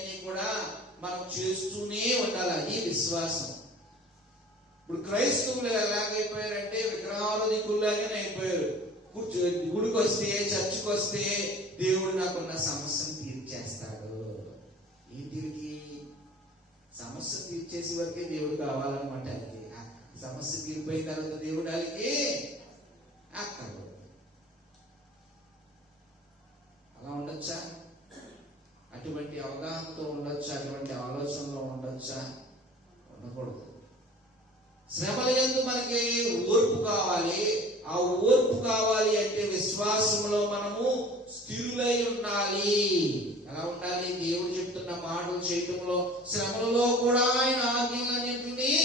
అన్ని కూడా మనం చేస్తూనే ఉండాలి. అది విశ్వాసం. ఇప్పుడు క్రైస్తవులు ఎలాగైపోయారంటే విగ్రహారాధికుల్లాగానే అయిపోయారు. గుడికి వస్తే, చర్చికి వస్తే దేవుడు నాకున్న సమస్యను తీర్చేస్తాడు. ఏంటికి సమస్య తీర్చేసే వరకే దేవుడు కావాలన్నమాట. సమస్య తీరిపోయిన తర్వాత దేవుడు వాళ్ళకి అక్కర్లేదు. అలా ఉండొచ్చా? అటువంటి అవగాహనతో ఉండొచ్చా? అటువంటి ఆలోచనలో ఉండొచ్చా? ఉండకూడదు. శ్రమల యందు మనకి ఓర్పు కావాలి. ఆ ఓర్పు కావాలి అంటే విశ్వాసంలో మనము స్థిరులై ఉండాలి. ఎలా ఉండాలి? దేవుడు చెప్తున్న మాటలు చేయటంలో, శ్రమలలో కూడా ఆయన ఆజ్ఞలన్నింటినీ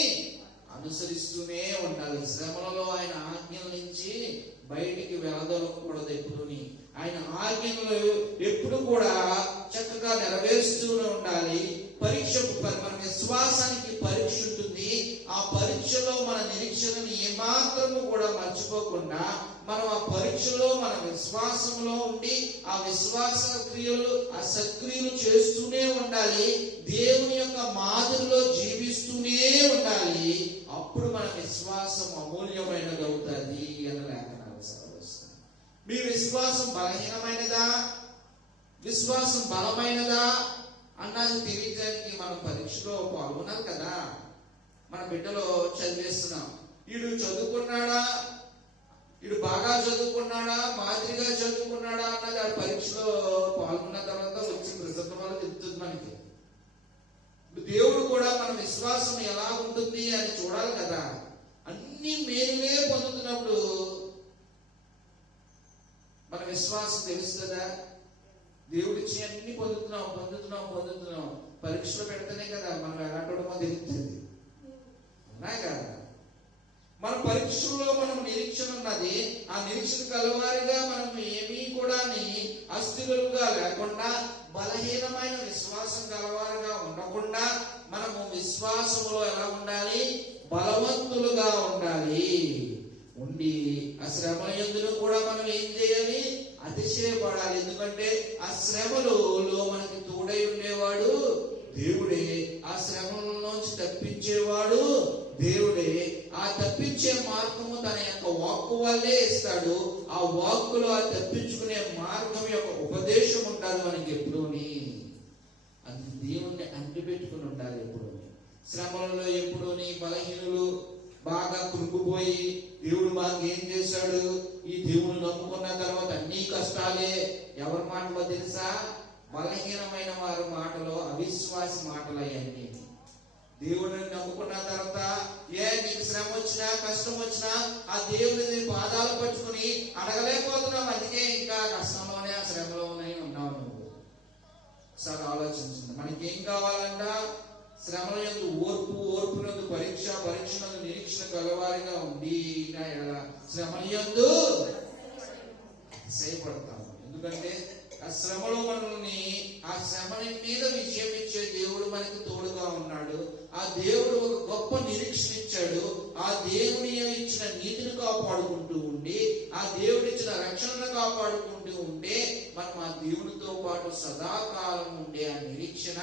అనుసరిస్తూనే ఉండాలి. శ్రమలలో ఆయన ఆజ్ఞల నుంచి బయటికి వెళ్ళదొరకకూడదు. ఎప్పుడుని ఆయన ఆజ్ఞలు ఎప్పుడు కూడా చక్కగా నెరవేరుస్తూనే ఉండాలి. మన విశ్వాసానికి పరీక్ష ఉంటుంది. ఆ పరీక్షలో మన నిరీక్షణను ఏమాత్రము కూడా మర్చిపోకుండా మనం ఆ పరీక్షలో మన విశ్వాసంలో ఉండి ఆ విశ్వాస క్రియలు, ఆ సక్రియలు చేస్తూనే ఉండాలి. దేవుని యొక్క మాదిరిలో జీవిస్తూనే ఉండాలి. అప్పుడు మన విశ్వాసం అమూల్యమైనది అవుతుంది అని లేఖనాలు సెలవిస్తుంది. మీ విశ్వాసం బలహీనమైనదా, విశ్వాసం బలమైనదా అన్నది తెలియడానికి మనం పరీక్షలో పాల్గొనాలి కదా. మన బిడ్డలో చదివేస్తున్నాం, వీడు చదువుకున్నాడా, వీడు బాగా చదువుకున్నాడా, మాదిరిగా చదువుకున్నాడా అన్నది ఆ పరీక్షలో పాల్గొన్న తర్వాత వచ్చి ప్రసన్నమాలు చెప్తుంది మనకి. దేవుడు కూడా మన విశ్వాసం ఎలా ఉంటుంది అని చూడాలి కదా. అన్ని మేలులే పొందుతున్నప్పుడు మన విశ్వాసం తెలుస్తుందా? దేవుడిచ్చి అన్ని పొందుతున్నాం పరీక్షలో పెడితేనే కదా మనం ఎలాంటోడమో తెలుస్తుంది. అవునా కదా? మన పరీక్షల్లో మనం నిరీక్షణ ఉన్నది. ఆ నిరీక్షణ కలవారిగా మనం ఏమీ కూడా అస్థిరులుగా లేకుండా, బలహీనమైన విశ్వాసం కలవారిగా ఉండకుండా మనము విశ్వాసంలో ఎలా ఉండాలి? బలవంతులుగా ఉండాలి. ఉండి ఆ శ్రమల యందును కూడా మనం ఏం చేయాలి? అతిశయపడాలి. ఎందుకంటే ఆ శ్రమలో మనకి తోడై ఉండేవాడు దేవుడే. ఆ శ్రమలోంచి తప్పించేవాడు దేవుడే. ఆ తప్పించే మార్గము తన యొక్క వాక్కు వల్లే ఇస్తాడు. ఆ వాక్కులో ఆ తప్పించుకునే మార్గం యొక్క ఉపదేశం ఉండాలి మనకి ఎప్పుడూని. అది దేవుణ్ణి అంటిపెట్టుకుని ఉండాలి ఎప్పుడు. శ్రమలలో ఎప్పుడూని బలహీనులు బాగా కృంగిపోయి దేవుడు మాకు ఏం చేశాడు, ఈ దేవుడు నమ్ముకున్న తర్వాత అన్ని కష్టాలే, ఎవరి మాటలో తెలుసా? బలహీనమైన వారి మాటలో, అవిశ్వాసి మాటలు అయ్యాయి. దేవుడిని నమ్ముకున్న తర్వాత నీకు శ్రమ వచ్చినా కష్టం వచ్చినా ఆ దేవుడిని పాదాలు పట్టుకుని అడగలేకపోతున్నావు. అందుకే ఇంకా కష్టంలోనే ఆ శ్రమలోనే ఉన్నావు నువ్వు. ఒకసారి ఆలోచించండి. మనకేం కావాలంట? శ్రమల యందు ఓర్పు, ఓర్పునందు పరీక్ష, పరీక్షనందు నిరీక్షణ కలవారిగా ఉండి శ్రమల యందు అతిశయపడతాము. ఎందుకంటే ఆ శ్రమలో మనల్ని, ఆ శ్రమ మీద విజయం ఇచ్చే దేవుడు మనకి తోడుగా ఉన్నాడు. ఆ దేవుడు ఒక గొప్ప నిరీక్షణ ఇచ్చాడు. ఆ దేవుని ఇచ్చిన నీతిని కాపాడుకుంటూ ఉండి, ఆ దేవుడు ఇచ్చిన రక్షణను కాపాడుకుంటూ ఉంటే మనం ఆ దేవునితో పాటు సదాకాలం ఉండే ఆ నిరీక్షణ